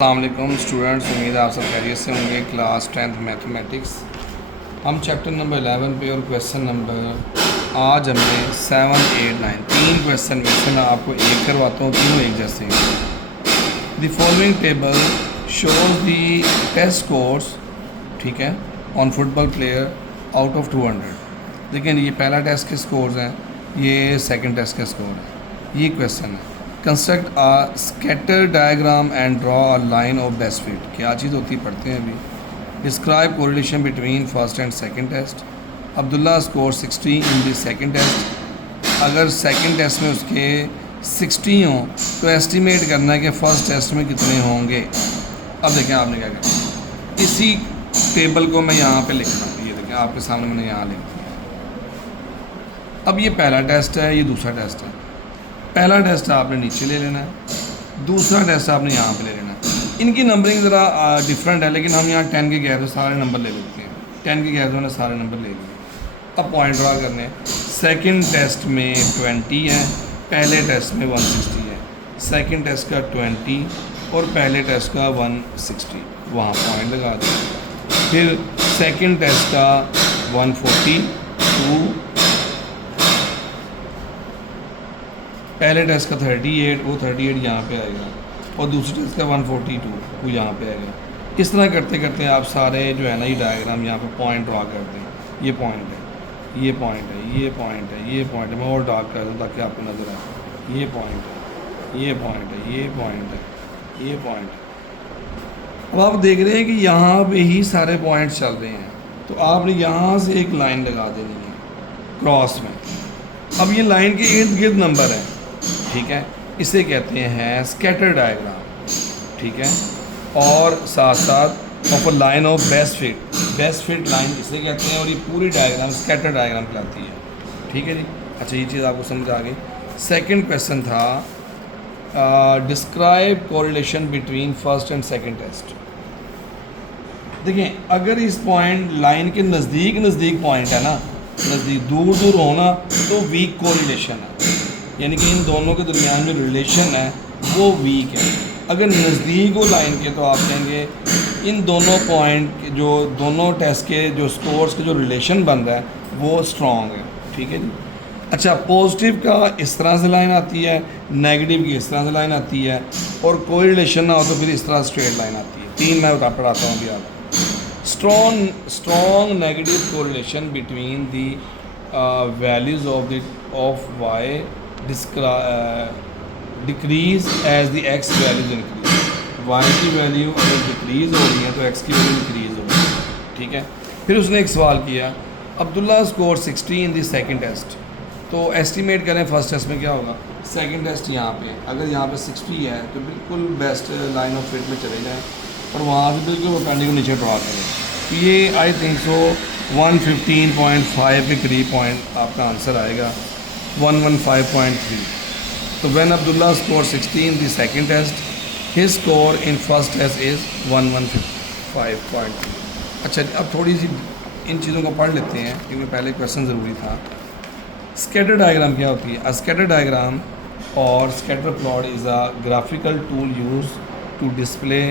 अस्सलाम स्टूडेंट्स, उम्मीद है आप सब खैरियत से होंगे। क्लास 10th मैथमेटिक्स, हम चैप्टर नंबर 11 पे और क्वेश्चन नंबर आज हमने 7, 8, 9 तीन क्वेश्चन में से मैं आपको एक करवाता हूँ, तीनों एक जैसे हैं। The following table shows the test scores, ठीक है, on football player out of 200। देखिए ये पहला टेस्ट के स्कोर्स हैं, ये सेकंड टेस्ट के स्कोर है। ये क्वेश्चन है, construct a scatter diagram and draw a line of best fit. क्या चीज़ होती है पढ़ते हैं अभी। Describe correlation between first and second test. Abdullah score 60 in the second test. अगर सेकंड टेस्ट में उसके 60 हों तो एस्टिमेट करना है कि फ़र्स्ट टेस्ट में कितने होंगे। अब देखें आपने क्या करना, इसी टेबल को मैं यहाँ पे लिख रहा हूँ। ये देखें आपके सामने मैंने यहाँ लिख दिया। अब ये पहला टेस्ट है, ये दूसरा टेस्ट है। पहला टेस्ट आपने नीचे ले लेना है, दूसरा टेस्ट आपने यहाँ पे ले लेना है। इनकी नंबरिंग ज़रा डिफरेंट है, लेकिन हम यहाँ 10 के गैप से सारे नंबर ले लेते हैं। 10 के गैप से मैंने सारे नंबर ले लिए। अब पॉइंट ड्रा करने हैं। सेकंड टेस्ट में 20 है, पहले टेस्ट में 160 है। सेकंड टेस्ट का 20 और पहले टेस्ट का 160, वहाँ पॉइंट लगा दें। फिर सेकंड टेस्ट का 142, पहले टेस्ट का 38, वो 38 यहाँ पे आएगा, और दूसरे टेस्ट का 142 वो यहाँ पे आएगा। इस तरह करते करते आप सारे जो है ना ये डायग्राम यहाँ पे पॉइंट ड्रा करते हैं। ये पॉइंट है, ये पॉइंट है, ये पॉइंट है, ये पॉइंट है। मैं और डार्क कर दूँ ताकि आपको नज़र आए। ये पॉइंट है, ये पॉइंट है, ये पॉइंट है, ये पॉइंट है। अब आप देख रहे हैं कि यहाँ पे ही सारे पॉइंट चल रहे हैं, तो आपने यहाँ से एक लाइन लगा देनी है क्रॉस में। अब ये लाइन के इर्द गिर्द नंबर है, ठीक है, इसे कहते हैं स्कैटर डायग्राम, ठीक है। और साथ साथ of a line of best fit line इसे कहते हैं, और ये पूरी डायग्राम स्कैटर डायग्राम कहलाती है, ठीक है जी। अच्छा, ये चीज़ आपको समझ आ गई। सेकंड क्वेश्चन था describe correlation between first and second test. देखिए, अगर इस पॉइंट लाइन के नज़दीक पॉइंट है ना, नज़दीक दूर हो ना, तो वीक कोरिलेशन है, यानी कि इन दोनों के दरमियान जो रिलेशन है वो वीक है। अगर नज़दीक हो लाइन के तो आप कहेंगे इन दोनों पॉइंट के जो दोनों टेस्ट के जो स्कोर्स के जो रिलेशन बन रहा है वो स्ट्रॉन्ग है, ठीक है जी। अच्छा, पॉजिटिव का इस तरह से लाइन आती है, नेगेटिव की इस तरह से लाइन आती है, और कोई रिलेशन ना हो तो फिर इस तरह स्ट्रेट लाइन आती है। तीन मैं पढ़ाता हूँ अभी आपको। Strong negative correlation between the values of Y decreases as the X values increase. Y की वैल्यू अगर डिक्रीज़ हो रही है तो एक्स की वैल्यू इंक्रीज़ हो रही है, ठीक है। फिर उसने एक सवाल किया, Abdullah score 60 in the second test, तो एस्टिमेट करें फर्स्ट टेस्ट में क्या होगा। सेकंड टेस्ट यहाँ पे, अगर यहाँ पे 60 है तो बिल्कुल बेस्ट लाइन ऑफ फिट में चले जाएँ और वहाँ से बिल्कुल वो पैंडिंग को नीचे ड्रा करें। तो ये आई थिंक सो 115.5 के करीब पॉइंट आपका आंसर आएगा, 115.3। तो when Abdullah score 60 in the second test, his score in first test is 115.3। अच्छा, अब थोड़ी सी इन चीज़ों को पढ़ लेते हैं क्योंकि पहले क्वेश्चन ज़रूरी था। स्कैटर डायग्राम क्या होती है? अ स्कैटर डायग्राम और scatter plot is a graphical tool use to display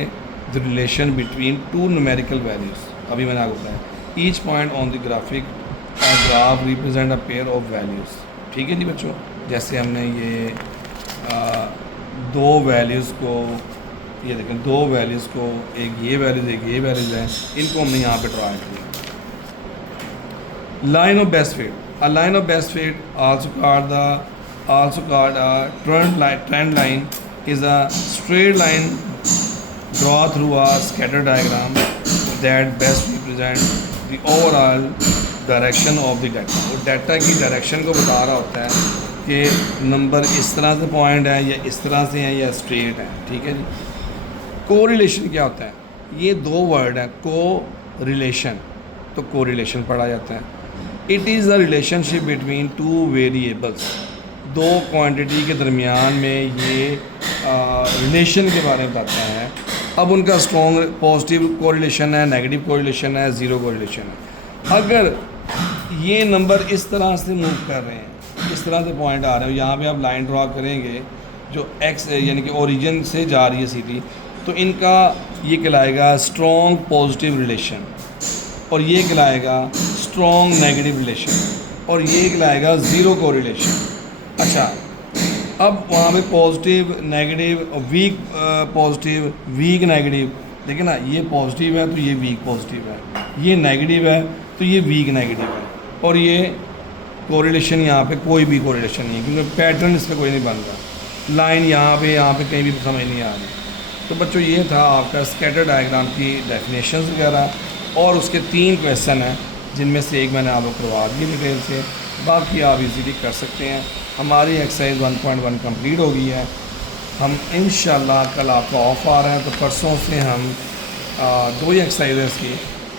the relation between two numerical values. अभी मैंने आपको बताया, each point on the graph represent a pair of values, ठीक है जी बच्चों। जैसे हमने ये दो वैल्यूज़ को, ये देखें दो वैल्यूज़ को, एक ये वैल्यूज़ एक ये वैल्यूज़ है, इनको हमने यहाँ पे ड्रा किया। Line of best fit, a line of best fit also called a trend line is a straight line drawn through a scatter diagram that best represent the overall direction of the data। वो data की direction को बता रहा होता है कि number इस तरह से पॉइंट है या इस तरह से है या स्ट्रेट है, ठीक है जी। कोरिलेशन क्या होता है? ये दो वर्ड हैं, को रिलेशन, तो कोरिलेशन पढ़ा जाता है। It is the relationship between two variables, दो क्वांटिटी के दरमियान में ये रिलेशन के बारे में बताता है। अब उनका स्ट्रॉन्ग पॉजिटिव कोरिलेशन है, नेगेटिव कोरिलेशन है, ज़ीरो कोरिलेशन है। अगर ये नंबर इस तरह से मूव कर रहे हैं, इस तरह से पॉइंट आ रहे हैं, यहाँ पे आप लाइन ड्रा करेंगे जो एक्स यानी कि ओरिजिन से जा रही है सीधी, तो इनका ये कहलाएगा स्ट्रॉन्ग पॉजिटिव रिलेशन, और ये कहलाएगा स्ट्रॉन्ग नेगेटिव रिलेशन, और ये कहलाएगा ज़ीरो कोरिलेशन। अच्छा, अब वहाँ पे positive negative weak positive weak negative, देखिए ना, ये पॉजिटिव है तो ये वीक पॉजिटिव है, ये नेगेटिव है तो ये वीक नेगेटिव है, और ये कोरिलेशन यहाँ पे कोई भी कोरिलेशन नहीं है क्योंकि पैटर्न इस पर कोई नहीं बन रहा, लाइन यहाँ पे कहीं भी समझ नहीं आ रही। तो बच्चों ये था आपका स्कैटर डायग्राम की डेफिनेशंस वगैरह, और उसके 3 क्वेश्चन हैं जिनमें से एक मैंने आपको करवा दी डिटेल से, बाकी आप इजीली कर सकते हैं। हमारी एक्सरसाइज 1.1 कंप्लीट हो गई है। हम इंशाल्लाह कल आपका ऑफ आ रहा है, तो परसों से हम 2 ही एक्सरसाइजेस की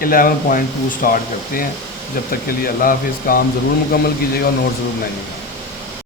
11.2 स्टार्ट करते हैं। जब तक के लिए अल्लाह हाफिज़। काम ज़रूर मुकम्मल कीजिएगा और नोट ज़रूर बनाइएगा।